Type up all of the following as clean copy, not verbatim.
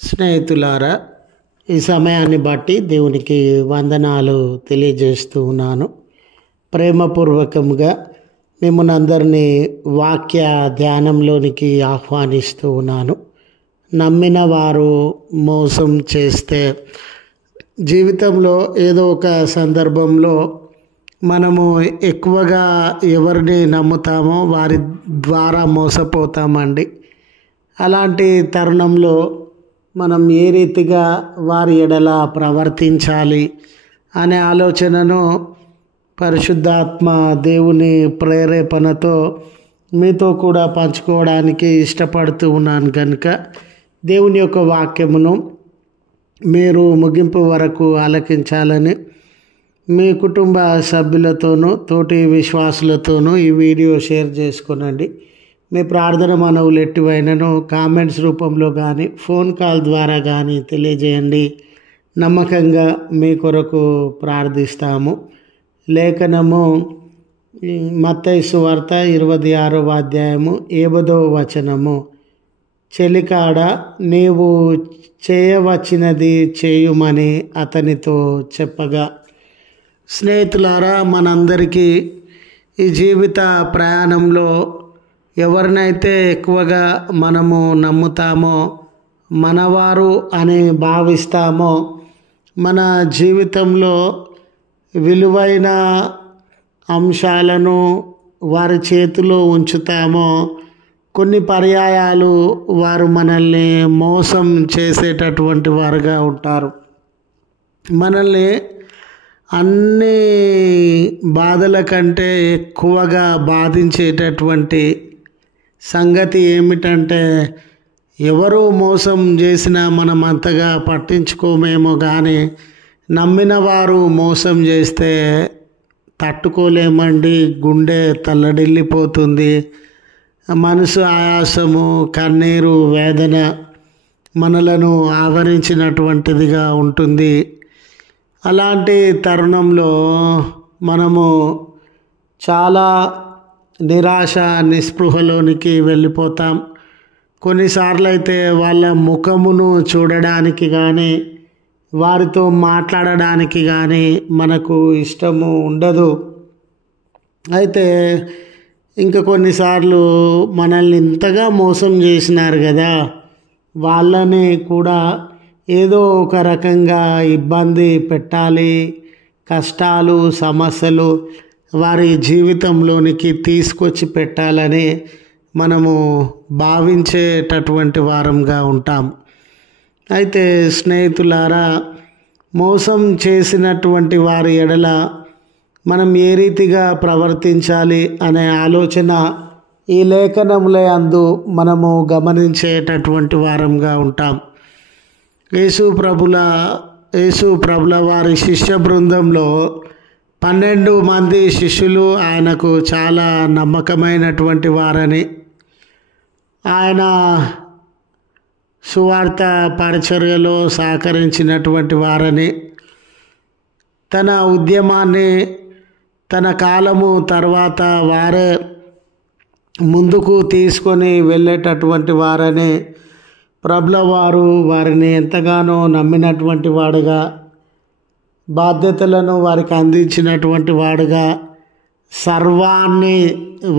స్నేహితులారా, ఈ సమయాన్ని బట్టి దేవునికి వందనాలు తెలియజేస్తూ ఉన్నాను. ప్రేమపూర్వకంగా మిమ్మల్ని అందరినీ వాక్య ధ్యానంలోనికి ఆహ్వానిస్తూ ఉన్నాను. నమ్మిన వారు మోసం చేస్తే జీవితంలో ఏదో ఒక సందర్భంలో మనము ఎక్కువగా ఎవరిని నమ్ముతామో వారి ద్వారా మోసపోతామండి. అలాంటి తరుణంలో మనం ఏ రీతిగా వారి ఎడల ప్రవర్తించాలి అనే ఆలోచనను పరిశుద్ధాత్మ దేవుని ప్రేరేపణతో మీతో కూడా పంచుకోవడానికి ఇష్టపడుతూ ఉన్నాను. కనుక దేవుని యొక్క వాక్యమును మీరు ముగింపు వరకు ఆలకించాలని మీ కుటుంబ సభ్యులతోనూ తోటి విశ్వాసులతోనూ ఈ వీడియో షేర్ చేసుకునండి. మీ ప్రార్థన మనవులు ఎట్టివైనను కామెంట్స్ రూపంలో కానీ ఫోన్ కాల్ ద్వారా కానీ తెలియజేయండి. నమ్మకంగా మీ కొరకు ప్రార్థిస్తాము. లేఖనము మత్తయి సువార్త 26వ అధ్యాయము 7వ వచనము. చెలికాడ నీవు చేయవచ్చినది చేయుమని అతనితో చెప్పగా. స్నేహితులారా, మనందరికీ ఈ జీవిత ప్రయాణంలో ఎవరినైతే ఎక్కువగా మనము నమ్ముతామో, మనవారు అని భావిస్తామో, మన జీవితంలో విలువైన అంశాలను వారి చేతిలో ఉంచుతామో, కొన్ని పర్యాయాలు వారు మనల్ని మోసం చేసేటటువంటి వారుగా ఉంటారు. మనల్ని అన్ని బాధల కంటే ఎక్కువగా బాధించేటటువంటి సంగతి ఏమిటంటే, ఎవరు మోసం చేసినా మనం అంతగా పట్టించుకోమేమో కానీ నమ్మిన వారు మోసం చేస్తే తట్టుకోలేమండి. గుండె తల్లడిల్లిపోతుంది. మనసు ఆయాసము, కన్నీరు, వేదన మనలను ఆవరించినటువంటిదిగా ఉంటుంది. అలాంటి తరుణంలో మనము చాలా నిరాశ నిస్పృహలోనికి వెళ్ళిపోతాం. కొన్నిసార్లు అయితే వాళ్ళ ముఖమును చూడడానికి కానీ వారితో మాట్లాడడానికి కానీ మనకు ఇష్టము ఉండదు. అయితే ఇంకా కొన్నిసార్లు మనల్ని ఇంతగా మోసం చేసినారు కదా, వాళ్ళని కూడా ఏదో ఒక రకంగా ఇబ్బంది పెట్టాలి, కష్టాలు సమస్యలు వారి జీవితంలోనికి తీసుకొచ్చి పెట్టాలని మనము భావించేటటువంటి వారంగా ఉంటాం. అయితే స్నేహితులారా, మోసం చేసినటువంటి వారి ఎడల మనం ఏ రీతిగా ప్రవర్తించాలి అనే ఆలోచన ఈ లేఖనములే అందు మనము గమనించేటటువంటి వారంగా ఉంటాం. యేసు ప్రభుల వారి శిష్య బృందంలో 12 మంది శిష్యులు ఆయనకు చాలా నమ్మకమైనటువంటి వారని, ఆయన సువార్త పరిచర్యలో సహకరించినటువంటి వారని, తన ఉద్యమాన్ని తన కాలము తర్వాత వారే ముందుకు తీసుకొని వెళ్ళేటటువంటి వారని ప్రభుల వారు వారిని ఎంతగానో నమ్మినటువంటి వాడుగా, బాధ్యతలను వారికి అందించినటువంటి వాడుగా, సర్వాన్ని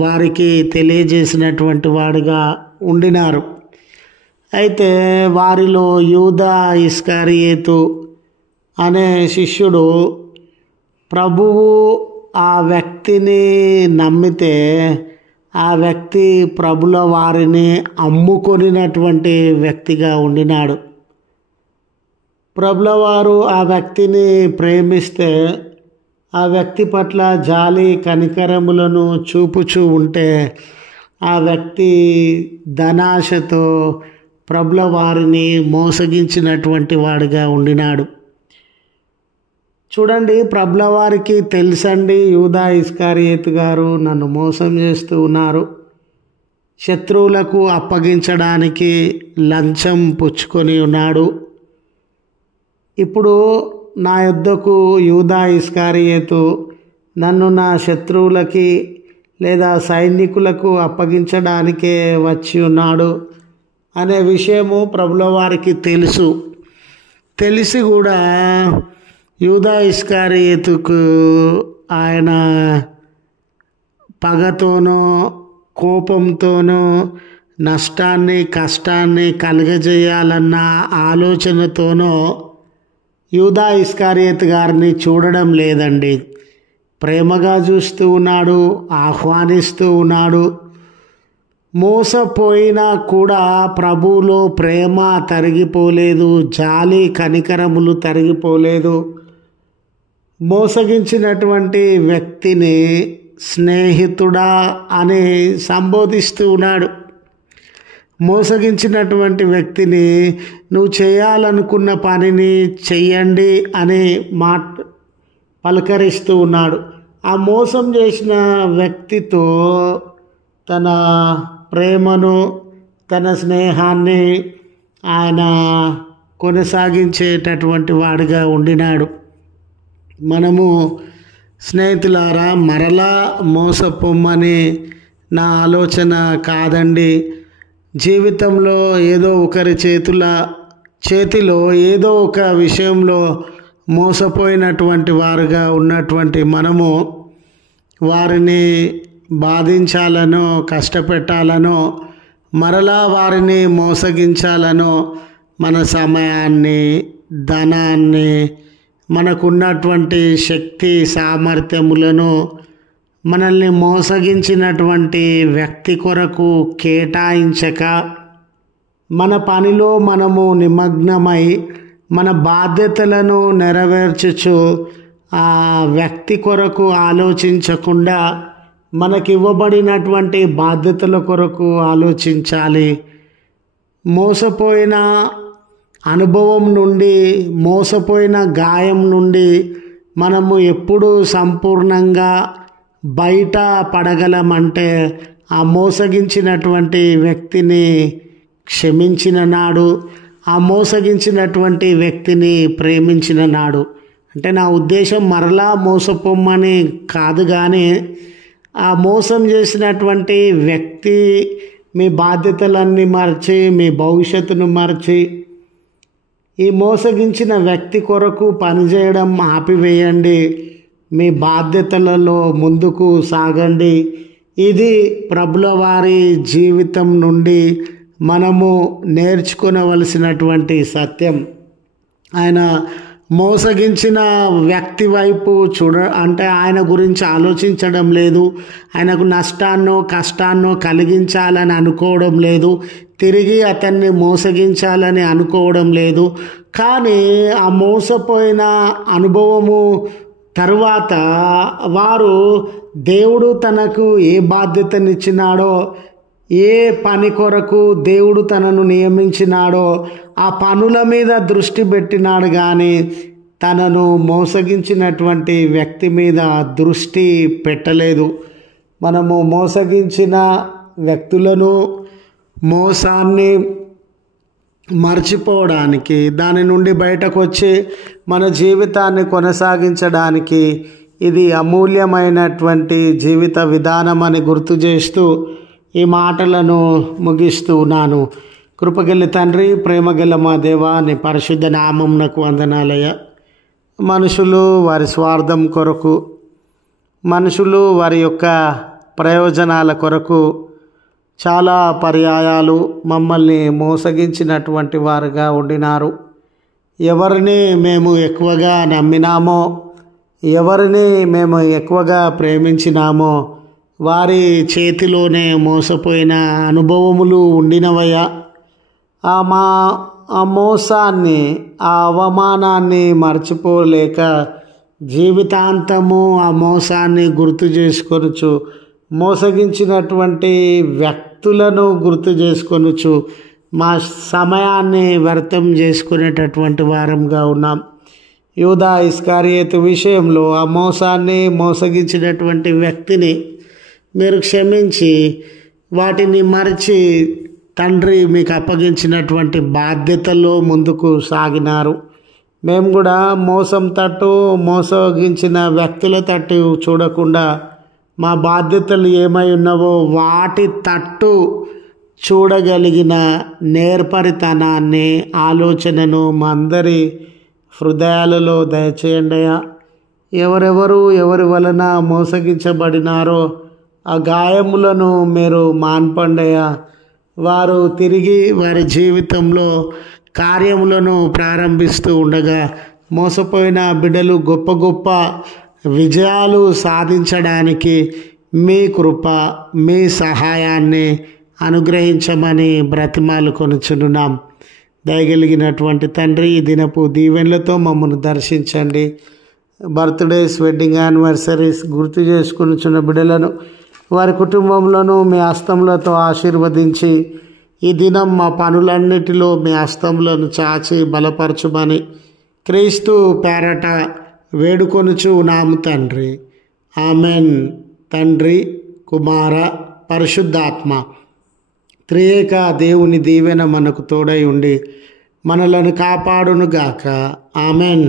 వారికి తెలియజేసినటువంటి వాడుగా ఉండినారు. అయితే వారిలో యూదా ఇస్కరియోతు అనే శిష్యుడు ప్రభువు ఆ వ్యక్తిని నమ్మితే ఆ వ్యక్తి ప్రభుల వారిని అమ్ముకొనినటువంటి వ్యక్తిగా ఉండినాడు. ప్రభుల వారు ఆ వ్యక్తిని ప్రేమిస్తే ఆ వ్యక్తి పట్ల జాలి కనికరములను చూపుచూ ఉంటే ఆ వ్యక్తి ధనాశతో ప్రభుల వారిని మోసగించినటువంటి వాడిగా ఉండినాడు. చూడండి, ప్రభుల వారికి తెలుసండి యూదా ఇస్కరియోతు గారు నన్ను మోసం చేస్తూ ఉన్నారు, శత్రువులకు అప్పగించడానికి లంచం పుచ్చుకొని ఉన్నాడు. ఇప్పుడు నా యొద్దకు యూదా ఇస్కరియోతు నన్ను నా శత్రువులకి లేదా సైనికులకు అప్పగించడానికే వచ్చి ఉన్నాడు అనే విషయము ప్రభుల వారికి తెలుసు. తెలిసి కూడా యూదా ఇస్కరియోతుకు ఆయన పగతోనో కోపంతోనో నష్టాన్ని కష్టాన్ని కలుగజేయాలన్న ఆలోచనతోనో యూదా ఇస్కరియోతు గారిని చూడడం లేదండి. ప్రేమగా చూస్తూ ఉన్నాడు, ఆహ్వానిస్తూ ఉన్నాడు. మోసపోయినా కూడా ప్రభువులో ప్రేమ తరిగిపోలేదు, జాలి కనికరములు తరిగిపోలేదు. మోసగించినటువంటి వ్యక్తిని స్నేహితుడా అని సంబోధిస్తూ ఉన్నాడు. మోసగించినటువంటి వ్యక్తిని నువ్వు చేయాలనుకున్న పనిని చెయ్యండి అని పలకరిస్తూ ఉన్నాడు. ఆ మోసం చేసిన వ్యక్తితో తన ప్రేమను తన స్నేహాన్ని ఆయన కొనసాగించేటటువంటి వాడిగా ఉండినాడు. మనము స్నేహితులారా మరలా మోసపోమ్మని నా ఆలోచన కాదండి. జీవితంలో ఏదో ఒకరి చేతిలో ఏదో ఒక విషయంలో మోసపోయినటువంటి వారుగా ఉన్నటువంటి మనము వారిని బాధించాలనో కష్టపెట్టాలనో మరలా వారిని మోసగించాలనో మన సమయాన్ని ధనాన్ని మనకున్నటువంటి శక్తి సామర్థ్యములను మనల్ని మోసగించినటువంటి వ్యక్తి కొరకు కేటాయించక మన పనిలో మనము నిమగ్నమై మన బాధ్యతలను నెరవేర్చుచు ఆ వ్యక్తి కొరకు ఆలోచించకుండా మనకివ్వబడినటువంటి బాధ్యతల కొరకు ఆలోచించాలి. మోసపోయిన అనుభవం నుండి, మోసపోయిన గాయం నుండి మనము ఎప్పుడు సంపూర్ణంగా బయట పడగలమంటే ఆ మోసగించినటువంటి వ్యక్తిని క్షమించిన నాడు, ఆ మోసగించినటువంటి వ్యక్తిని ప్రేమించిన నాడు. అంటే నా ఉద్దేశం మరలా మోసపోమ్మని కాదు, కానీ ఆ మోసం చేసినటువంటి వ్యక్తి మీ బాధ్యతలన్నీ మర్చి, మీ భవిష్యత్తును మర్చి, ఈ మోసగించిన వ్యక్తి కొరకు పనిచేయడం ఆపివేయండి. మీ బాధ్యతలలో ముందుకు సాగండి. ఇది ప్రభుల వారి జీవితం నుండి మనము నేర్చుకోవలసినటువంటి సత్యం. ఆయన మోసగించిన వ్యక్తి వైపు అంటే ఆయన గురించి ఆలోచించడం లేదు. ఆయనకు నష్టాన్నో కష్టాన్నో కలిగించాలని అనుకోవడం లేదు. తిరిగి అతన్ని మోసగించాలని అనుకోవడం లేదు. కానీ ఆ మోసపోయిన అనుభవము తరువాత వారు దేవుడు తనకు ఏ బాధ్యతనిచ్చినాడో, ఏ పని కొరకు దేవుడు తనను నియమించినాడో ఆ పనుల మీద దృష్టి పెట్టినాడు, కానీ తనను మోసగించినటువంటి వ్యక్తి మీద దృష్టి పెట్టలేదు. మనము మోసగించిన వ్యక్తులను, మోసాన్ని మర్చిపోవడానికి, దాని నుండి బయటకు వచ్చి మన జీవితాన్ని కొనసాగించడానికి ఇది అమూల్యమైనటువంటి జీవిత విధానం అని గుర్తు చేస్తూ ఈ మాటలను ముగిస్తూ ఉన్నాను. కృపగల తండ్రి, ప్రేమగల మా దేవా, నీ పరిశుద్ధ నామమునకు వందనాలయ. మనుషులు వారి స్వార్థం కొరకు, మనుషులు వారి యొక్క ప్రయోజనాల కొరకు చాలా పర్యాయాలు మమ్మల్ని మోసగించినటువంటి వారుగా ఉండినారు. ఎవరిని మేము ఎక్కువగా నమ్మినామో, ఎవరిని మేము ఎక్కువగా ప్రేమించినామో వారి చేతిలోనే మోసపోయిన అనుభవములు ఉండినవయ్యా. ఆ మోసాన్ని, ఆ అవమానాన్ని మర్చిపోలేక జీవితాంతము ఆ మోసాన్ని గుర్తు చేసుకొనుచు, మోసగించినటువంటి వ్యక్తులను గుర్తు చేసుకొనుచు మా సమయాన్ని వ్యర్థం చేసుకునేటటువంటి వారంగా ఉన్నాం. యూదా ఇస్కరియోతు విషయంలో ఆ మోసాన్ని, మోసగించినటువంటి వ్యక్తిని మీరు క్షమించి వాటిని మరచి తండ్రి మీకు అప్పగించినటువంటి బాధ్యతల్లో ముందుకు సాగినారు. మేము కూడా మోసం తట్టు, మోసగించిన వ్యక్తుల తట్టు చూడకుండా మా బాధ్యతలు ఏమై ఉన్నావో వాటి తట్టు చూడగలిగిన నేర్పరితనాన్ని, ఆలోచనను మా అందరి హృదయాలలో దయచేయండి అయ్యా. ఎవరెవరు ఎవరి వలన మోసగించబడినారో ఆ గాయములను మీరు మాన్పండి అయ్యా. వారు తిరిగి వారి జీవితంలో కార్యములను ప్రారంభిస్తూ ఉండగా మోసపోయిన బిడ్డలు గొప్ప గొప్ప విజయాలు సాధించడానికి మీ కృప, మీ సహాయాన్ని అనుగ్రహించమని బ్రతిమాలు కొనుచున్నాం. దయగలిగినటువంటి తండ్రి, ఈ దినపు దీవెనలతో మమ్మల్ని దర్శించండి. బర్త్డేస్, వెడ్డింగ్ యానివర్సరీస్ గుర్తు చేసుకునిచున్న బిడ్డలను, వారి కుటుంబంలోనూ మీ హస్తములతో ఆశీర్వదించి ఈ దినం మా పనులన్నిటిలో మీ హస్తములను చాచి బలపరచుమని క్రీస్తు పేరట వేడుకొనుచు ఉన్నాము తండ్రి. ఆమెన్. తండ్రి, కుమార, పరిశుద్ధాత్మ త్రియేక దేవుని దీవెన మనకు తోడై ఉండి మనలను కాపాడునుగాక. ఆమెన్.